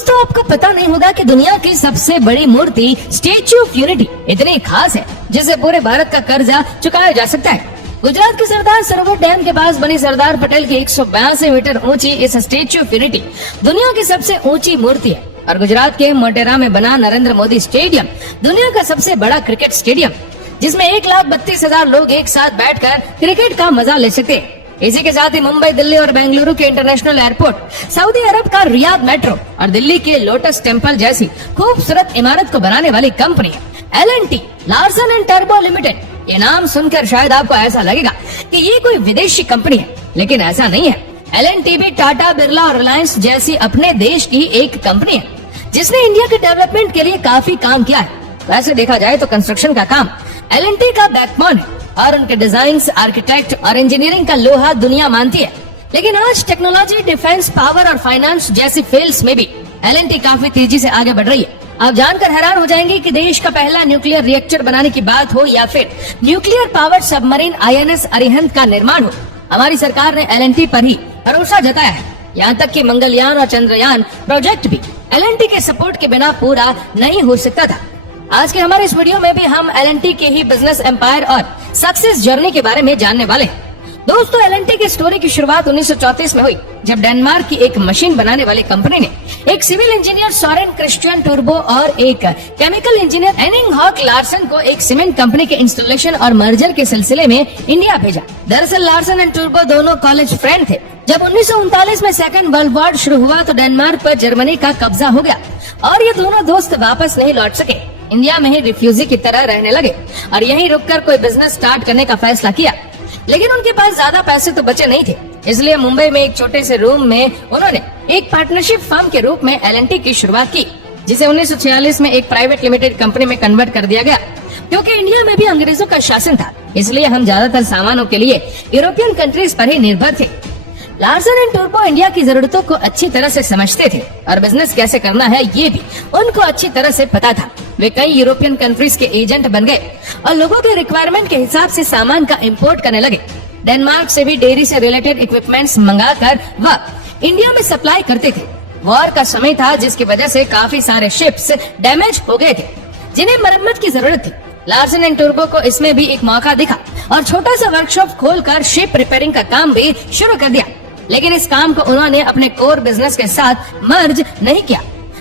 दोस्तों, आपको पता नहीं होगा कि दुनिया की सबसे बड़ी मूर्ति स्टेच्यू ऑफ यूनिटी इतनी खास है जिसे पूरे भारत का कर्जा चुकाया जा सकता है। गुजरात के सरदार सरोवर डैम के पास बनी सरदार पटेल की 182 मीटर ऊंची इस स्टेच्यू ऑफ यूनिटी दुनिया की सबसे ऊंची मूर्ति है और गुजरात के मोटेरा में बना नरेंद्र मोदी स्टेडियम दुनिया का सबसे बड़ा क्रिकेट स्टेडियम, जिसमें 1,32,000 लोग एक साथ बैठकर क्रिकेट का मजा ले सकते हैं। इसी के साथ ही मुंबई, दिल्ली और बेंगलुरु के इंटरनेशनल एयरपोर्ट, सऊदी अरब का रियाद मेट्रो और दिल्ली के लोटस टेम्पल जैसी खूबसूरत इमारत को बनाने वाली कंपनी है L&T, Larsen and turbo limited. ये नाम सुनकर शायद आपको ऐसा लगेगा कि ये कोई विदेशी कंपनी है, लेकिन ऐसा नहीं है। L&T भी टाटा, बिरला और रिलायंस जैसी अपने देश की एक कंपनी है जिसने इंडिया के डेवलपमेंट के लिए काफी काम किया है। वैसे देखा जाए तो कंस्ट्रक्शन का काम L&T का बैकबोन है और उनके डिजाइन, आर्किटेक्ट और इंजीनियरिंग का लोहा दुनिया मानती है। लेकिन आज टेक्नोलॉजी, डिफेंस, पावर और फाइनेंस जैसी फील्ड्स में भी L&T काफी तेजी से आगे बढ़ रही है। आप जानकर हैरान हो जाएंगे कि देश का पहला न्यूक्लियर रिएक्टर बनाने की बात हो या फिर nuclear power submarine INS Arihant का निर्माण हो, हमारी सरकार ने L&T पर ही भरोसा जताया है। यहाँ तक कि मंगलयान और चंद्रयान प्रोजेक्ट भी L&T के सपोर्ट के बिना पूरा नहीं हो सकता था। आज के हमारे इस वीडियो में भी हम L&T के ही बिजनेस एम्पायर और सक्सेस जर्नी के बारे में जानने वाले हैं। दोस्तों, L&T की स्टोरी की शुरुआत 1934 में हुई जब डेनमार्क की एक मशीन बनाने वाली कंपनी ने एक सिविल इंजीनियर सोरेन क्रिश्चियन टूर्बो और एक केमिकल इंजीनियर एनिंग हॉक लार्सन को एक सीमेंट कंपनी के इंस्टॉलेशन और मर्जर के सिलसिले में इंडिया भेजा। दरअसल लार्सन एंड टूर्बो दोनों कॉलेज फ्रेंड थे। जब 1939 में सेकेंड वर्ल्ड वॉर शुरू हुआ तो डेनमार्क पर जर्मनी का कब्जा हो गया और ये दोनों दोस्त वापस नहीं लौट सके। इंडिया में ही रिफ्यूजी की तरह रहने लगे और यहीं रुककर कोई बिजनेस स्टार्ट करने का फैसला किया। लेकिन उनके पास ज्यादा पैसे तो बचे नहीं थे, इसलिए मुंबई में एक छोटे से रूम में उन्होंने एक पार्टनरशिप फर्म के रूप में L&T की शुरुआत की, जिसे 1946 में एक प्राइवेट लिमिटेड कंपनी में कन्वर्ट कर दिया गया। क्योंकि इंडिया में भी अंग्रेजों का शासन था, इसलिए हम ज्यादातर सामानों के लिए यूरोपियन कंट्रीज पर ही निर्भर थे। लार्सन एंड टूर्बो इंडिया की जरूरतों को अच्छी तरह से समझते थे और बिजनेस कैसे करना है ये भी उनको अच्छी तरह से पता था। वे कई यूरोपियन कंट्रीज के एजेंट बन गए और लोगों के रिक्वायरमेंट के हिसाब से सामान का इंपोर्ट करने लगे। डेनमार्क से भी डेयरी से रिलेटेड इक्विपमेंट्स मंगाकर वह इंडिया में सप्लाई करते थे। वॉर का समय था जिसकी वजह से काफी सारे शिप्स डैमेज हो गए थे जिन्हें मरम्मत की जरूरत थी। लार्सन एंड टूर्बो को इसमें भी एक मौका दिखा और छोटा सा वर्कशॉप खोलकर शिप रिपेयरिंग का काम भी शुरू कर दिया। लेकिन इस काम को उन्होंने अपने कोर बिजनेस के साथ मर्ज नहीं किया,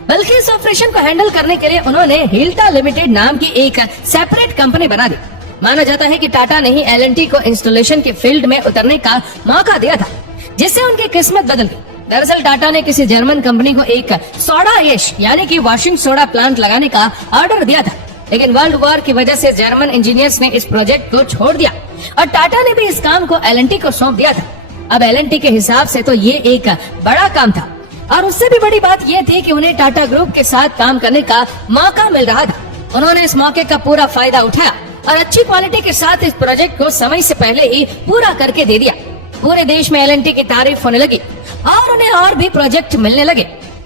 बल्कि इस ऑपरेशन को हैंडल करने के लिए उन्होंने हिल्टा लिमिटेड नाम की एक सेपरेट कंपनी बना दी। माना जाता है कि टाटा ने ही L&T को इंस्टॉलेशन के फील्ड में उतरने का मौका दिया था, जिससे उनकी किस्मत बदल गई। दरअसल टाटा ने किसी जर्मन कंपनी को एक सोडा ऐश यानी कि वॉशिंग सोडा प्लांट लगाने का ऑर्डर दिया था, लेकिन वर्ल्ड वॉर की वजह से जर्मन इंजीनियर्स ने इस प्रोजेक्ट को छोड़ दिया और टाटा ने भी इस काम को L&T को सौंप दिया था। अब L&T के हिसाब से तो ये एक बड़ा काम था और उससे भी बड़ी बात ये थी कि उन्हें टाटा ग्रुप के साथ काम करने का मौका मिल रहा था। उन्होंने इस मौके का पूरा फायदा उठाया और अच्छी क्वालिटी के साथ इस प्रोजेक्ट को समय से पहले ही पूरा करके दे दिया। पूरे देश में L&T की तारीफ होने लगी और उन्हें और भी प्रोजेक्ट मिलने लगे।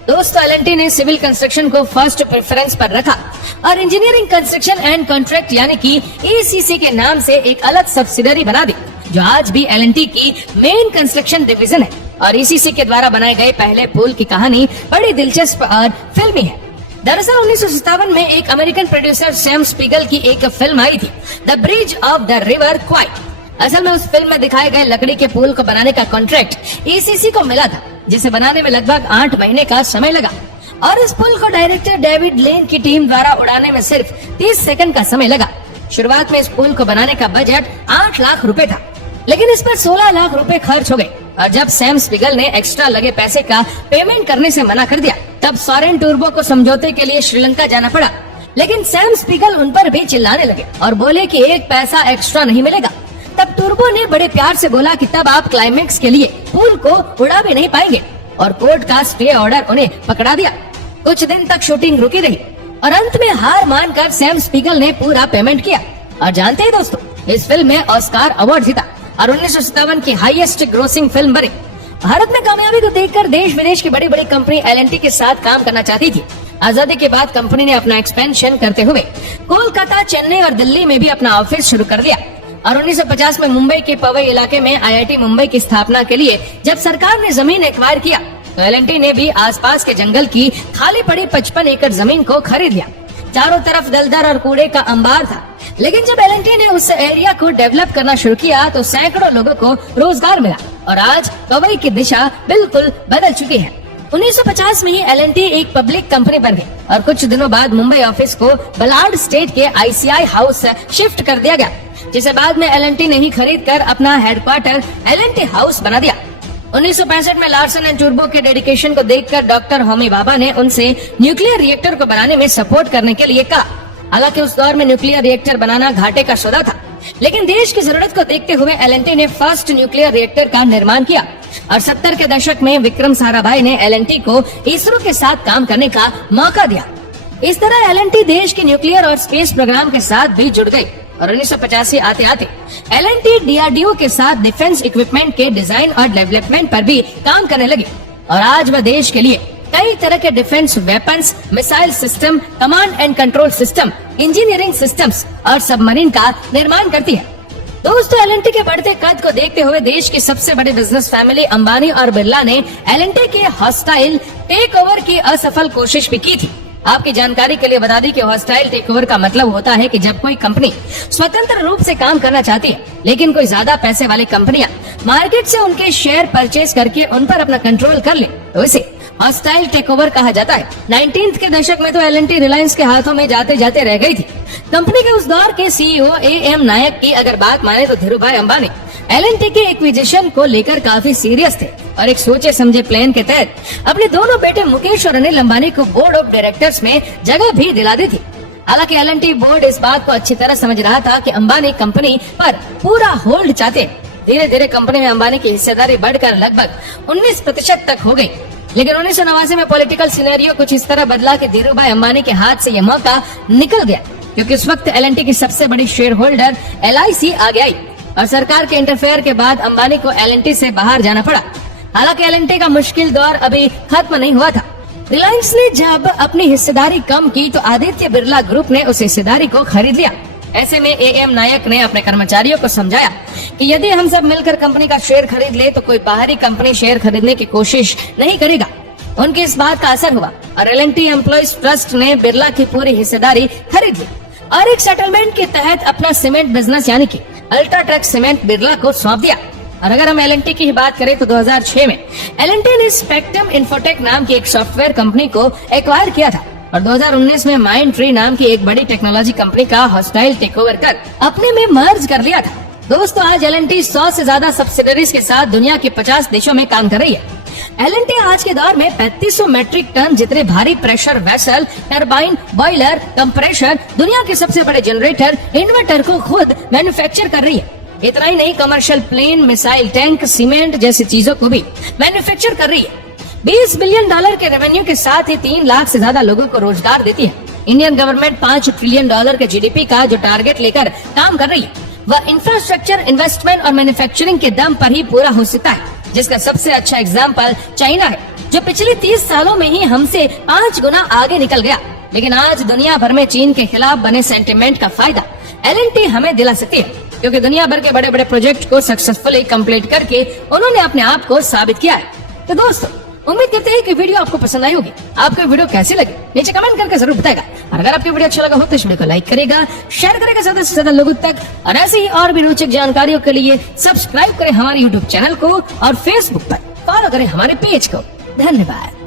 दोस्तों, L&T ने सिविल कंस्ट्रक्शन को फर्स्ट प्रेफरेंस पर रखा और इंजीनियरिंग कंस्ट्रक्शन एंड कॉन्ट्रैक्ट यानी कि ECC के नाम से एक अलग सब्सिडरी बना दी, जो आज भी L&T की मेन कंस्ट्रक्शन डिवीजन है। और ECC के द्वारा बनाए गए पहले पुल की कहानी बड़ी दिलचस्प और फिल्मी है। दरअसल 1957 में एक अमेरिकन प्रोड्यूसर सैम स्पीगल की एक फिल्म आई थी, the bridge of the river Kwai. असल में उस फिल्म में दिखाए गए लकड़ी के पुल को बनाने का कॉन्ट्रैक्ट ECC को मिला था, जिसे बनाने में लगभग 8 महीने का समय लगा और इस पुल को डायरेक्टर डेविड लेन की टीम द्वारा उड़ाने में सिर्फ 30 सेकंड का समय लगा। शुरुआत में इस पुल को बनाने का बजट 8 लाख रुपए था, लेकिन इस पर 16 लाख रुपए खर्च हो गए और जब सैम स्पीगल ने एक्स्ट्रा लगे पैसे का पेमेंट करने से मना कर दिया, तब सोरेन टूर्बो को समझौते के लिए श्रीलंका जाना पड़ा। लेकिन सैम स्पीगल उन पर भी चिल्लाने लगे और बोले कि एक पैसा एक्स्ट्रा नहीं मिलेगा। तब टूर्बो ने बड़े प्यार से बोला कि तब आप क्लाइमेक्स के लिए पुल को उड़ा भी नहीं पाएंगे और कोर्ट का स्टे ऑर्डर उन्हें पकड़ा दिया। कुछ दिन तक शूटिंग रुकी रही और अंत में हार मानकर सैम स्पीगल ने पूरा पेमेंट किया। और जानते हैं दोस्तों, इस फिल्म में ऑस्कार अवार्ड जीता और 1957 की हाईएस्ट ग्रोसिंग फिल्म बनी। भारत में कामयाबी को देखकर देश विदेश की बड़ी बड़ी कंपनी L&T के साथ काम करना चाहती थी। आजादी के बाद कंपनी ने अपना एक्सपेंशन करते हुए कोलकाता, चेन्नई और दिल्ली में भी अपना ऑफिस शुरू कर दिया और 1950 में मुंबई के पवई इलाके में IIT मुंबई की स्थापना के लिए जब सरकार ने जमीन एक्वायर किया तो L&T ने भी आसपास के जंगल की खाली पड़ी 55 एकड़ जमीन को खरीद लिया। चारों तरफ दलदल और कूड़े का अंबार था, लेकिन जब L&T ने उस एरिया को डेवलप करना शुरू किया तो सैकड़ों लोगों को रोजगार मिला और आज कवई की दिशा बिल्कुल बदल चुकी है। 1950 में ही L&T एक पब्लिक कंपनी बन गई और कुछ दिनों बाद मुंबई ऑफिस को बलाड स्टेट के ICI हाउस शिफ्ट कर दिया गया, जिसे बाद में L&T ने ही खरीद कर अपना हेडक्वार्टर L&T हाउस बना दिया। 1965 में लार्सन एंड टूब्रो के डेडिकेशन को देखकर डॉक्टर होमी भाभा ने उनसे न्यूक्लियर रिएक्टर को बनाने में सपोर्ट करने के लिए कहा। हालांकि उस दौर में न्यूक्लियर रिएक्टर बनाना घाटे का सौदा था, लेकिन देश की जरूरत को देखते हुए L&T ने फर्स्ट न्यूक्लियर रिएक्टर का निर्माण किया और 70 के दशक में विक्रम साराभाई ने L&T को इसरो के साथ काम करने का मौका दिया। इस तरह L&T देश के न्यूक्लियर और स्पेस प्रोग्राम के साथ भी जुड़ गई और 1985 आते आते L&T DRDO के साथ डिफेंस इक्विपमेंट के डिजाइन और डेवलपमेंट पर भी काम करने लगी और आज वह देश के लिए कई तरह के defence weapons, missile system, command and control system, engineering systems और सबमरीन का निर्माण करती है। दोस्तों, L&T के बढ़ते कद को देखते हुए देश की सबसे बड़ी बिजनेस फैमिली अंबानी और बिरला ने L&T के हॉस्टाइल टेक ओवर की असफल कोशिश भी की थी। आपकी जानकारी के लिए बता दी कि हॉस्टाइल टेक ओवर का मतलब होता है कि जब कोई कंपनी स्वतंत्र रूप से काम करना चाहती है, लेकिन कोई ज्यादा पैसे वाली कंपनियां मार्केट से उनके शेयर परचेज करके उन पर अपना कंट्रोल कर ले, तो इसे हॉस्टाइल टेक ओवर कहा जाता है। 19th के दशक में तो L&T रिलायंस के हाथों में जाते जाते रह गई थी। कंपनी के उस दौर के CEO AM नायक की अगर बात माने तो धीरूभाई अंबानी L&T के एक्विजिशन को लेकर काफी सीरियस थे और एक सोचे समझे प्लान के तहत अपने दोनों बेटे मुकेश और अनिल अंबानी को बोर्ड ऑफ डायरेक्टर्स में जगह भी दिला दी थी। हालांकि L&T बोर्ड इस बात को अच्छी तरह समझ रहा था कि अंबानी कंपनी पर पूरा होल्ड चाहते। धीरे धीरे कंपनी में अंबानी की हिस्सेदारी बढ़कर लगभग 19% तक हो गई। लेकिन 1989 में पॉलिटिकल सिनेरियो कुछ इस तरह बदला कि धीरूभाई अंबानी के हाथ से यह मौका निकल गया, क्योंकि उस वक्त L&T की सबसे बड़ी शेयर होल्डर LIC आगे आई और सरकार के इंटरफेयर के बाद अंबानी को L&T से बाहर जाना पड़ा। हालांकि L&T का मुश्किल दौर अभी खत्म नहीं हुआ था। रिलायंस ने जब अपनी हिस्सेदारी कम की तो आदित्य बिरला ग्रुप ने उस हिस्सेदारी को खरीद लिया। ऐसे में AM नायक ने अपने कर्मचारियों को समझाया कि यदि हम सब मिलकर कंपनी का शेयर खरीद ले तो कोई बाहरी कंपनी शेयर खरीदने की कोशिश नहीं करेगा। उनकी इस बात का असर हुआ और L&T एम्प्लॉइज ट्रस्ट ने बिरला की पूरी हिस्सेदारी खरीद ली और एक सेटलमेंट के तहत अपना सीमेंट बिजनेस यानी कि अल्ट्राटेक सीमेंट बिरला को सौंप दिया। और अगर हम L&T की बात करें तो 2006 में L&T ने स्पेक्ट्रम इन्फोटेक नाम की एक सॉफ्टवेयर कंपनी को एक्वायर किया था और 2019 में माइंड ट्री नाम की एक बड़ी टेक्नोलॉजी कंपनी का हॉस्टाइल टेक ओवर कर अपने में मर्ज कर लिया था। दोस्तों, आज L&T 100 से ज्यादा सब्सिडरीज के साथ दुनिया के 50 देशों में काम कर रही है। L&T आज के दौर में 3500 मैट्रिक टन जितने भारी pressure vessel, turbine, boiler, compressor, दुनिया के सबसे बड़े जनरेटर, इन्वर्टर को खुद मैन्युफैक्चर कर रही है। इतना ही नहीं, commercial plane, missile tank, cement जैसी चीजों को भी मैन्युफैक्चर कर रही है। $20 बिलियन के रेवेन्यू के साथ ही 3 लाख से ज्यादा लोगों को रोजगार देती है। इंडियन गवर्नमेंट $5 ट्रिलियन के GDP का जो टारगेट लेकर काम कर रही है, वह इंफ्रास्ट्रक्चर, इन्वेस्टमेंट और मैन्युफैक्चरिंग के दम पर ही पूरा हो सकता है, जिसका सबसे अच्छा एग्जाम्पल चाइना है, जो पिछले 30 सालों में ही हमसे 5 गुना आगे निकल गया। लेकिन आज दुनिया भर में चीन के खिलाफ बने सेंटिमेंट का फायदा L&T हमें दिला सकती है, क्योंकि दुनिया भर के बड़े बड़े प्रोजेक्ट को सक्सेसफुली कंप्लीट करके उन्होंने अपने आप को साबित किया है। तो दोस्तों, उम्मीद करते हैं कि वीडियो आपको पसंद आई होगी। आपको वीडियो कैसी लगी नीचे कमेंट करके जरूर बताएगा और अगर आपको वीडियो अच्छा लगा हो तो इस वीडियो को लाइक करेगा, शेयर करेगा ज्यादा से ज्यादा लोगों तक और ऐसे ही और भी रोचक जानकारियों के लिए सब्सक्राइब करें हमारे YouTube चैनल को और Facebook पर फॉलो करें हमारे पेज को। धन्यवाद।